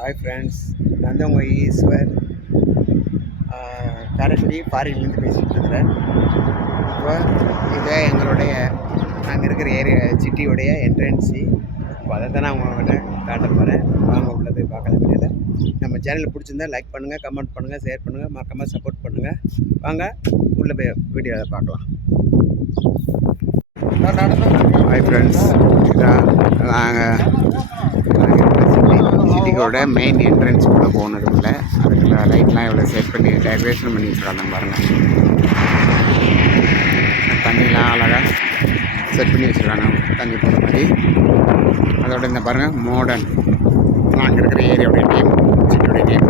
Hi friends, நான் தான் உங்கள் ஈஸ்வர். கரண்ட்லி ஃபாரின்லேருந்து பேசிகிட்டு இருக்கிறேன். இப்போ இதே எங்களுடைய நாங்கள் இருக்கிற ஏரியா சிட்டியோடைய என்ட்ரன்ஸு. இப்போ அதை தான் நான் உங்கள்கிட்ட காட்ட போகிறேன். வாங்க உள்ளே போய் பார்க்கலாம். வீடியோவில் நம்ம சேனலில் பிடிச்சிருந்தா லைக் பண்ணுங்கள், கமெண்ட் பண்ணுங்கள், ஷேர் பண்ணுங்கள், மறக்காமல் சப்போர்ட் பண்ணுங்கள். வாங்க உள்ளே போய் வீடியோவில் பார்க்கலாம். ஹாய் ஃப்ரெண்ட்ஸ், இதான் நாங்கள் சிட்டிக்கோட மெயின் என்ட்ரன்ஸ்குள்ளே போனதுக்குள்ள அதுக்குள்ள லைட்லாம் இவ்வளோ செட் பண்ணி டெக்கரேஷன் பண்ணி வச்சுருக்காங்க பாருங்கள். தண்ணிலாம் அழகாக செட் பண்ணி வச்சுருக்காங்க தண்ணி போகிற மாதிரி. அதோட இந்த பாருங்கள் மாடர்ன் நாங்கள் இருக்கிற ஏரியாவுடைய நேம், சிட்டியோடைய நேம்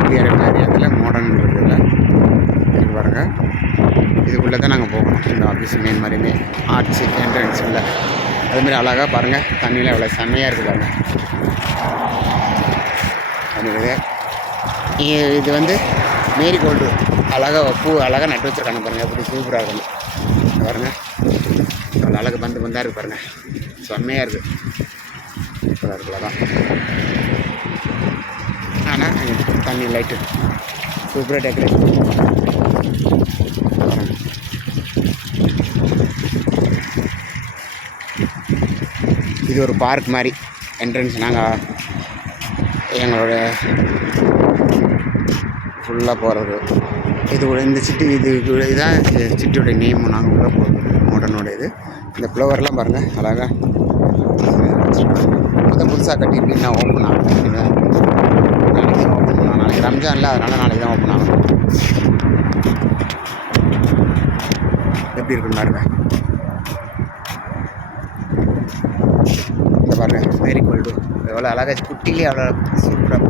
இந்தியா இருக்கிற ஏரியாத்தில் மாடர்ன் இருக்கிறதுல இது பாருங்கள். இதுக்குள்ளே தான் நாங்கள் போகணும். இந்த ஆஃபீஸ் மெயின் மாதிரியுமே ஆர்ச் என்ட்ரன்ஸ் உள்ள அதுமாரி அழகாக பாருங்கள். தண்ணியில் எவ்வளோ செம்மையாக இருக்குது பாருங்கள். இது வந்து மேரிகோல்டு அழகாக பூ அழகாக நட்டு வச்சுருக்காங்க பாருங்கள். எப்படி சூப்பராக இருக்கணும் பாருங்கள். அவ்வளோ அழகு பந்து பந்தாக இருக்குது பாருங்கள். செம்மையாக இருக்குது, சூப்பராக இருக்குல்ல தான். ஆனால் தண்ணி லைட்டு சூப்பராக டெக்கரேட். இது ஒரு பார்க் மாதிரி என்ட்ரன்ஸ். நாங்கள் எங்களோட ஃபுல்லாக போகிறது இது இந்த சிட்டி, இதுதான் சிட்டியோடைய நேம். நாங்கள் உள்ளே போகிறது மாடர்னோட இது. இந்த ஃப்ளவர்லாம் பாருங்கள் அழகாக இப்போ புதுசாக கட்டியிருக்கீங்கன்னா ஓப்பன் ஆகும். நாளைக்கு ஓப்பன் பண்ணலாம். நாளைக்கு ரம்ஜான் இல்லை, அதனால் நாளைக்கு தான் ஓப்பன் ஆகும். எப்படி இருக்குன்னு பாருங்கள். இந்த பாருங்கள் மேரிகோல்டு எவ்வளோ அழகாக குட்டிலே அவ்வளோ சூப்பராக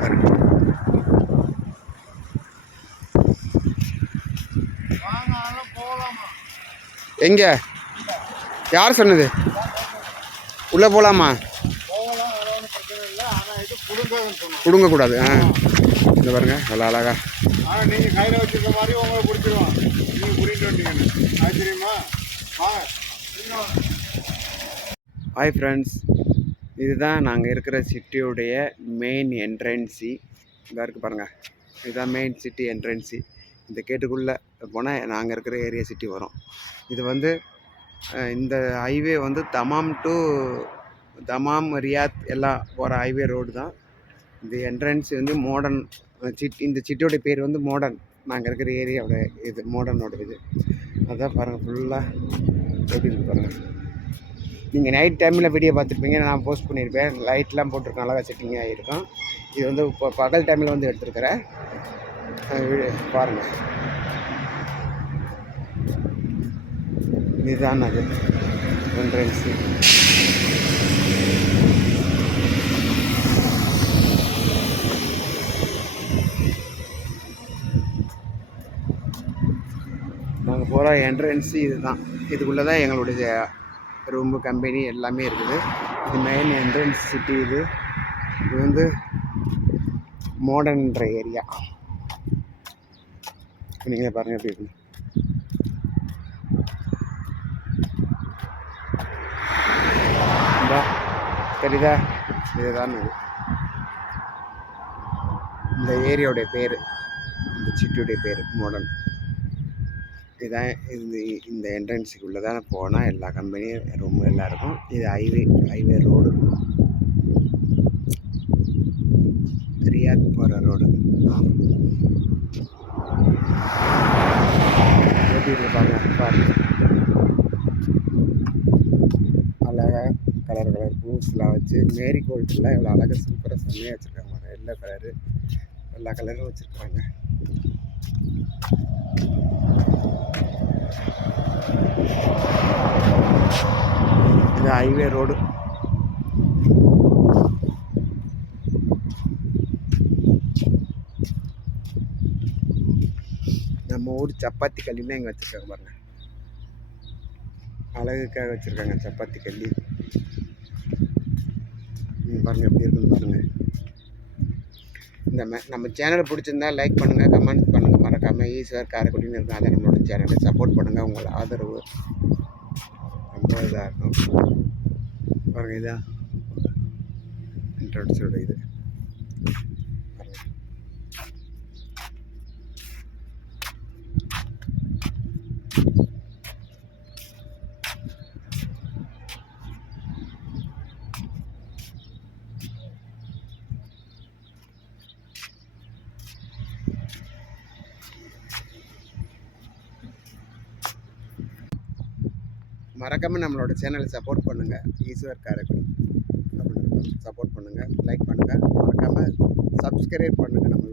பாருங்க. எங்கே யார் சொன்னது உள்ளே போகலாமா? கொடுங்கக்கூடாது. இந்த பாருங்க எவ்வளோ அழகா. நீங்கள் கையில் வச்சுருக்க மாதிரி உங்களை பிடிச்சிருவான். நீங்கள் கூட்டிகிட்டு வந்தீங்கன்னு அது தெரியுமா? ஹாய் ஃப்ரெண்ட்ஸ், இதுதான் நாங்கள் இருக்கிற சிட்டியோடைய மெயின் என்ட்ரன்ஸு. இதாக இருக்குது பாருங்கள். இதுதான் மெயின் சிட்டி என்ட்ரன்ஸு. இந்த கேட்டுக்குள்ளே போனால் நாங்கள் இருக்கிற ஏரியா சிட்டி வரும். இது வந்து இந்த ஹைவே வந்து தமாம் ரியாத் எல்லாம் போகிற ஹைவே ரோடு தான். இந்த என்ட்ரன்ஸ் வந்து மாடர்ன் சிட்டி. இந்த சிட்டியோடைய பேர் வந்து மாடர்ன். நாங்கள் இருக்கிற ஏரியாவோட இது மாடர்னோட இது. அதான் பாருங்கள் ஃபுல்லாக எப்படி இருக்குது பாருங்கள். நீங்கள் நைட் டைமில் வீடியோ பார்த்துருப்பீங்க, நான் போஸ்ட் பண்ணியிருப்பேன். லைட்லாம் போட்டிருக்கேன், அழகாக செட்டிங் ஆகிருக்கும். இது வந்து இப்போ பகல் டைமில் வந்து எடுத்துருக்கிறேன். பாருங்கள், இதுதான் அது என்ட்ரன்ஸு. நாங்கள் போகிற என்ட்ரன்ஸு இது தான். இதுக்குள்ளே தான் எங்களுடைய ரூமு, கம்பெனி எல்லாமே இருக்குது. இது மெயின் என்ட்ரன்ஸ் சிட்டி. இது வந்து மாடர்ன்ற ஏரியா. நீங்கள் பாருங்கள் எப்படி இருக்கு. தெரியுதா? இதுதான் இந்த ஏரியாவுடைய பேர், இந்த சிட்டியோடைய பேர் மாடர்ன். இதுதான் இந்த என்ட்ரன்ஸுக்குள்ளே தான் போனால் எல்லா கம்பெனியும் ரூம் எல்லாம் இருக்கும். இது ஹைவே ரோடு, ரியாத் போகிற ரோடு. எப்படி இருப்பாங்க பாருங்க. அழகாக கலர் பூஸ்லாம் வச்சு மேரிகோல்டுலாம் எவ்வளோ அழகாக சூப்பராக செம்மையாக வச்சுருக்காங்க. எல்லோ கலரு எல்லா கலரும் வச்சுருக்காங்க. இது ஹைவே ரோடு. நம்ம ஊர் சப்பாத்தி கல்லிலாம் இங்கே வச்சுருக்காங்க பாருங்கள். அழகுக்காக வச்சுருக்காங்க சப்பாத்தி கல்லி. பாருங்கள் எப்படி இருக்குன்னு பாருங்கள். நம்ம சேனலை பிடிச்சிருந்தா லைக் பண்ணுங்கள், கமெண்ட் பண்ணுங்கள், மறக்காமல் ஈஸ்வர் காரைக்குடின்னு இருக்கும். அதை நம்மளோட சேனலை சப்போர்ட் பண்ணுங்கள். உங்களோட ஆதரவு ரொம்ப இதாக இருக்கும் பாருங்கள். இதான் என்ட்ரன்ஸோட இது மறக்காமல் நம்மளோட சேனலை சப்போர்ட் பண்ணுங்கள். ஈஸ்வர் காரைக்குடி அப்படின்னு சப்போர்ட் பண்ணுங்கள், லைக் பண்ணுங்கள், மறக்காமல் சப்ஸ்கிரைப் பண்ணுங்கள் நம்ம